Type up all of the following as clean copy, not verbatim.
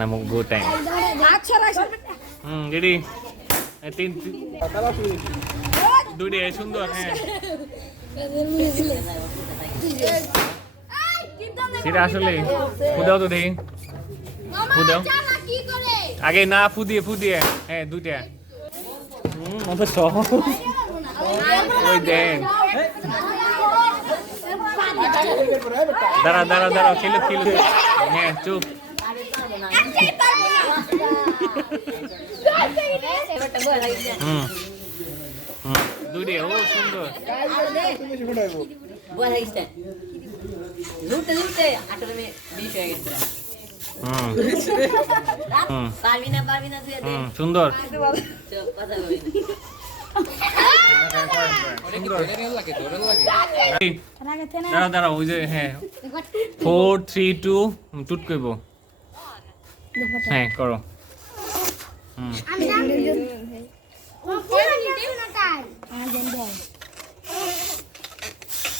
না মুখ গো time ready তিন দুইটা সুন্দর হ্যাঁ সেটা আসলে ফুদাও তো দেখি ফুদাও আগে না ফুদিয়ে হ্যাঁ দুইটা অত সহজ ওই দেন দাঁড়াও খেলো হ্যাঁ চুপ দুইটা ও সুন্দর সুন্দর দাঁড়াও ওই যে হ্যাঁ 4 3 2 টুট করব হ্যাঁ করো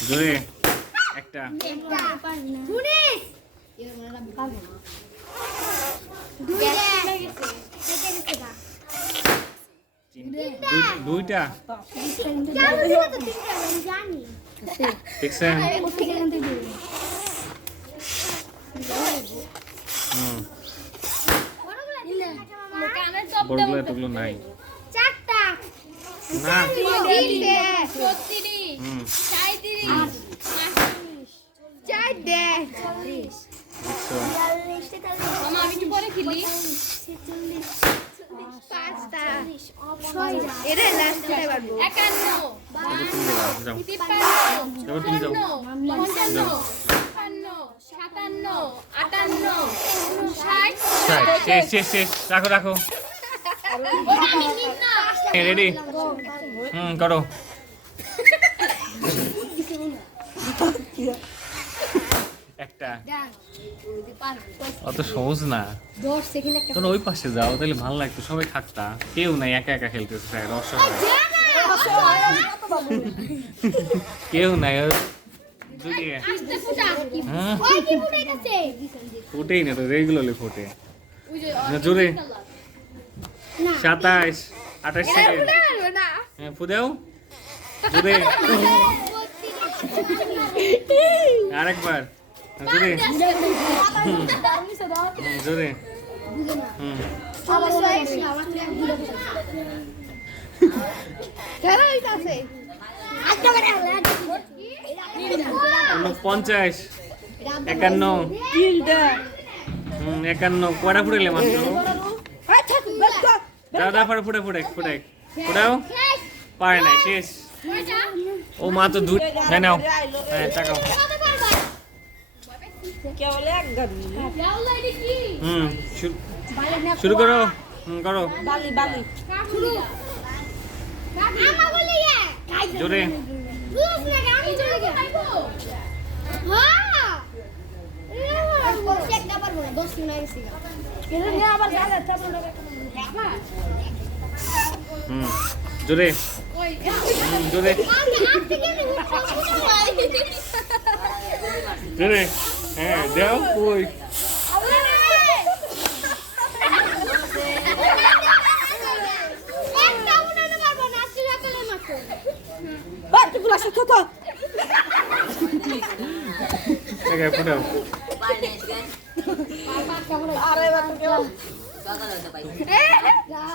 জোরে একটা দুইটা দেখছেন বড়গুলো এতগুলো নাই না রাখো রেডি করো একটা অত সহজ না তোমরা ওই পাশে যাও তাহলে ভালো লাগতো সবাই থাকতা কেউ নাই একা একা খেলতেছে কেউ নাই ফুটেই না তো রেগুলারলি ফুটে জোরে 27 28 সেকেন্ড হ্যাঁ ফুদেও জোরে আরেকবার জোরে জোরে পঞ্চাশ 51 কয়টা ফুটাইলে মাত্র দাদা ফুটাও পারে নাই শেষ ও মা তো দুধ হ্যাঁ নাও হ্যাঁ টাকাও শুরু করো করো জোরে জোরে জোরে জোরে হ্যাঁ দেও কই ফুটাও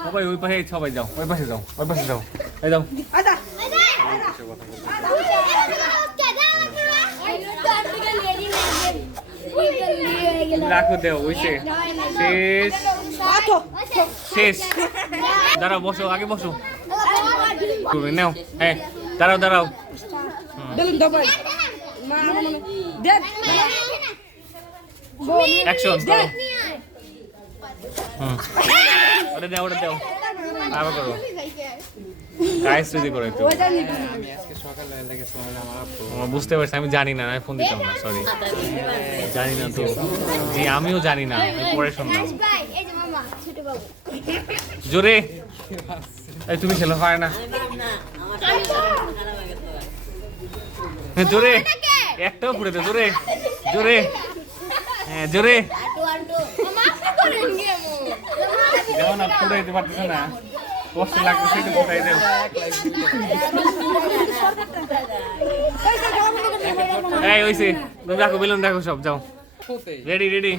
সবাই ওই পাশে সবাই যাও ওই পাশে যাও এই যাও রাখো দেও ওইসে শেষ দাঁড়াও বসো আগে বসো নাও হ্যাঁ দাঁড়াও অ্যাকশন ওটা দাও আবার করো গাইস যদি করে তো আমি আজকে সকালে লেগেছিলাম আমার বুঝতে পারছি আমি জানি না আমি ফোন দিতাম না সরি জানি না তো জি আমিও জানি না আমি পরে শুনলাম এই যে মামা ছোট বাবু জোরে এই তুমি খেলো পারে না জোরে একটাও পুরে দে জোরে হ্যাঁ জোরে না ফুটাইতে পারতেছে না কষ্ট লাগতেছে একটু ফুটাই দেও এই হইছে তুমি দেখো বেলুন দেখো সব যাও রেডি রেডি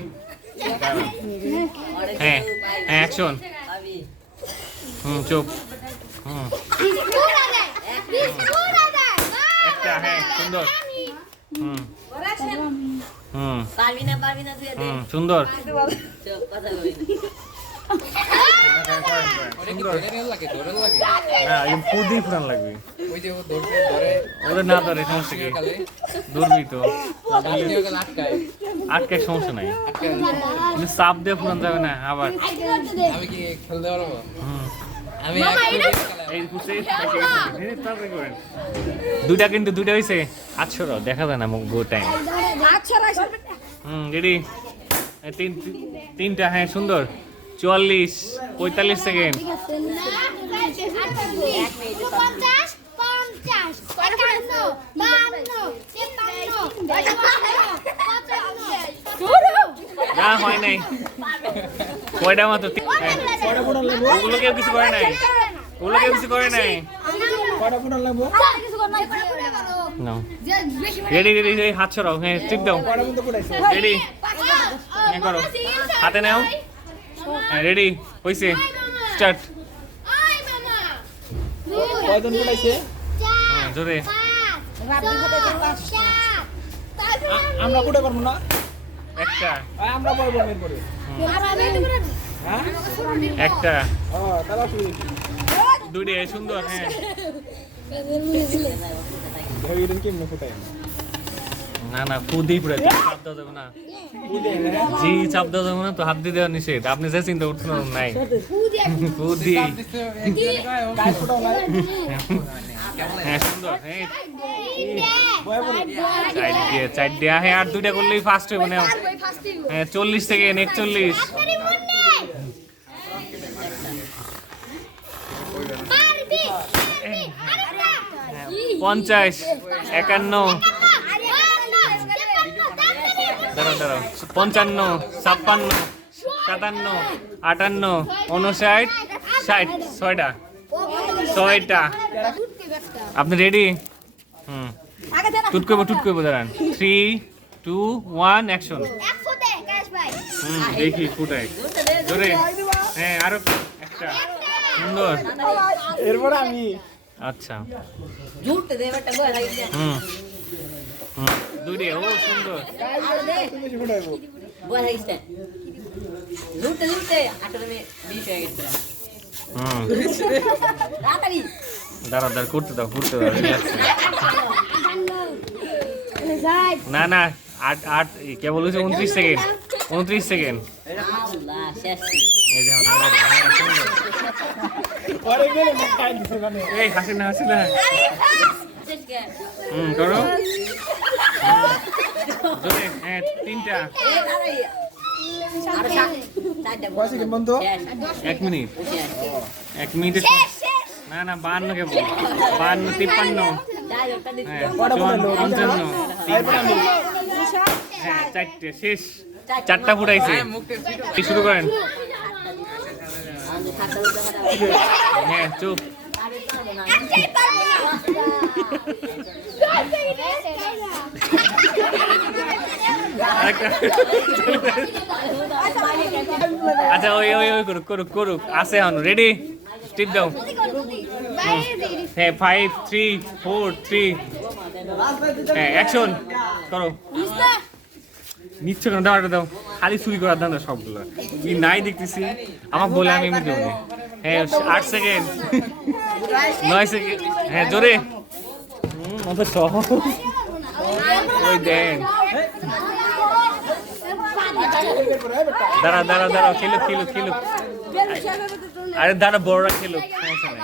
হ্যাঁ হ্যাঁ অ্যাকশন চুপ একটা হ্যাঁ সুন্দর সুন্দর না ধরে সমস্যা কি ধরবি তো আটকে সমস্যা নাই কিন্তু চাপ দিয়ে ফুরান যাবে না আবার আমি কি খেলতে পারবো আমি দুইটা কিন্তু দুইটা হয়েছে 800 দেখা যায় না গো টাইম রেডি তিনটা হ্যাঁ সুন্দর 44-45 সেকেন্ড না হয় নাই কয়টা মাত্র ওগুলো কেউ কিছু করে নাই ওগুলো কেউ কিছু করে নাই রেডি রেডি হাত ছড়াও হ্যাঁ টিপ দাও রেডি হ্যাঁ করো হাতে নাও হ্যাঁ রেডি হইছে স্টার্ট কয়জন ফুটাইছে জোরে আমরা ফুটে পারবো না একটা আমরা পারবো মেন করে হ্যাঁ একটা তারা শুরু দুইটা সুন্দর হ্যাঁ ভাবিলেন কেমনে ফুটাই না না ফুদি পুরো চাপ দেওয়া যাবে না জি চাপ দেওয়া যাবে না তো হাত দিয়ে দেওয়া নিষেধ আপনি যে চিন্তা উঠছেন নাই ফুদি হ্যাঁ সুন্দর হ্যাঁ চার দিয়া হ্যাঁ আর দুইটা করলেই ফার্স্ট হইব না হ্যাঁ 40 সেকেন্ড 41 50 51 দাঁড়াও দাঁড়াও 55 56 57 58 59 60 ছয়টা আপনি রেডি টুট করবো দাঁড়ান 3 2 1 অ্যাকশন দেখি ফুটাই জোরে হ্যাঁ আরো একটা সুন্দর এরপর আমি আচ্ছা দুইটা ও সুন্দর বেশি ফুটাইবো দাঁড়া দাঁড়া করতে দাও না না 8 কে বলেছে 29 সেকেন্ড 29 সেকেন্ড এই দেখো পরে গেলে খাই দিতে মানে এই হাসি না করো জোরে হ্যাঁ তিনটা কয় সেকেন্ড বন্ধু 1 মিনিট 1 মিনিটে না না 52 কে 52 53 হ্যাঁ 55 হ্যাঁ চারটে শেষ চারটা ফুটাইছে শুরু করেন হ্যাঁ চুপ আচ্ছা ওই করুক আছে এখন রেডি টিপ দাও হ্যাঁ 5 3 4 3 হ্যাঁ অ্যাকশন করো নিচ্ছে কেন দাও খালি চুরি করার দাম সবগুলো নাই দেখতেছি আমাকে বলে আমি এমনি দেবো হ্যাঁ 8 সেকেন্ড 9 সেকেন্ড হ্যাঁ জোরে অত সহজ ওই দেন দাঁড়া খেলুক আরে দাঁড়া বড়রা খেলুক সমস্যা নাই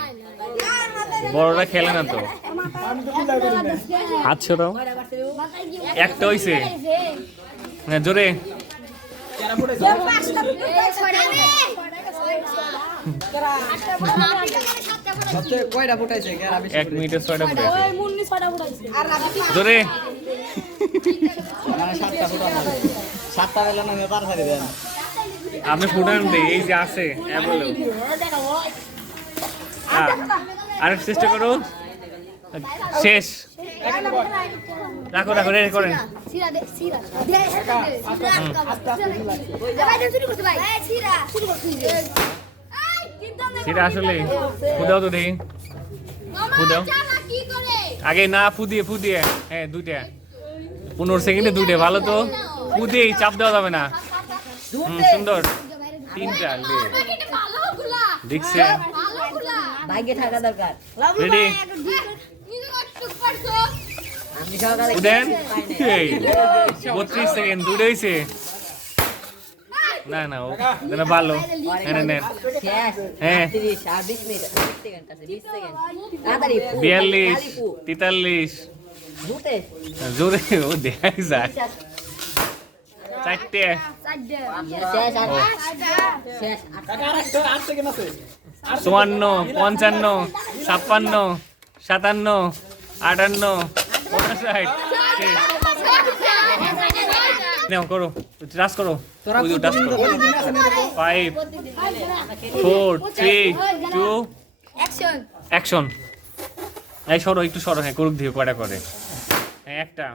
বড়রা খেলে না তো হাত ছোড়াও একটা হইছে হ্যাঁ জোরে কয়টা ফুটাইছে 1 মিনিটে 6টা ফুটাইছে জোরে মানে 7টা ফুটানো 7টা বেলা না 5 সারি দেন আপনি ফুটান দিই এই যে আছে আরেক চেষ্টা করো শেষ রাখো রাখো রেডি করেন সেটা আসলে ফুদাও তো দেখি ফুদাও আগে না ফুদিয়ে হ্যাঁ 2টা 15 সেকেন্ডে 2টা ভালো তো ফুদিয়ে চাপ দেওয়া যাবে না সুন্দর 3টা দেখছে ভাগ্যে থাকা দরকার রেডি আমি সকালে দেন 32 সেকেন্ড 2টা হইছে না না ও না ভালো হ্যাঁ নেন শেষ হ্যাঁ 30 আর 20 মিনিট 20 সেকেন্ড আছে 20 সেকেন্ড তাড়াতাড়ি 42 43 দুটে জোরে ও দেখাই যায় 4টে শেষ আর শেষ 8 সেকেন্ড আছে 54 55 56 57 58 59 নাও করো টাচ করো ওই টাচ করো 5 4 3 2 অ্যাকশন এই সরো একটু সরো হ্যাঁ করুক দিয়ে কয়টা করে হ্যাঁ একটা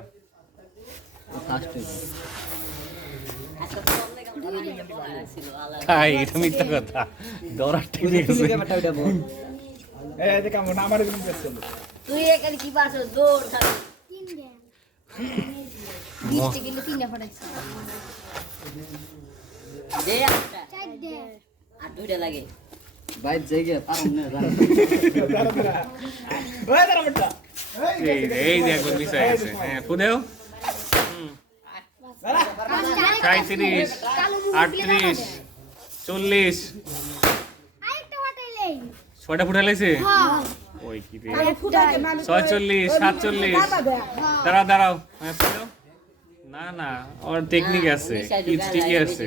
তাই এটা মিথ্যা কথা দৌড়া ঠিক আছে এই যে কেমন আমার কিন্তু বেশি তুই এখানে কি পারছ দৌড় খালি দে একটা আর দুইটা লাগে ভাই জায়গা পারুম না ওই দাঁড়া বেটা এই যে একবার মিস হয়ে গেছে হ্যাঁ ফুদেও 35 38 40 ছয়টা ফুটাইছে ওই কি রে 46 47 দাঁড়াও দাঁড়াও হ্যাঁ ফুটাও না না ওর টেকনিক আছে ঠিকই আছে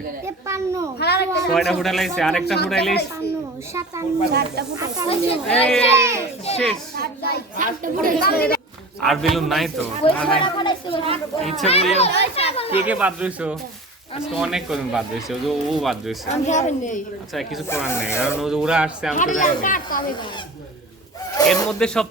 ছয়টা ফুটাইছে আরেকটা ফুটাইলিস শেষ আর বেলুন নাই তো ইচ্ছে করলে কে বাদ রইছো আজকে অনেক কদিন বাদ রয়েছে ও বাদ রয়েছে আচ্ছা কিছু করার নেই কারণ ওরা আসছে আমি তো জানি না। এর মধ্যে সব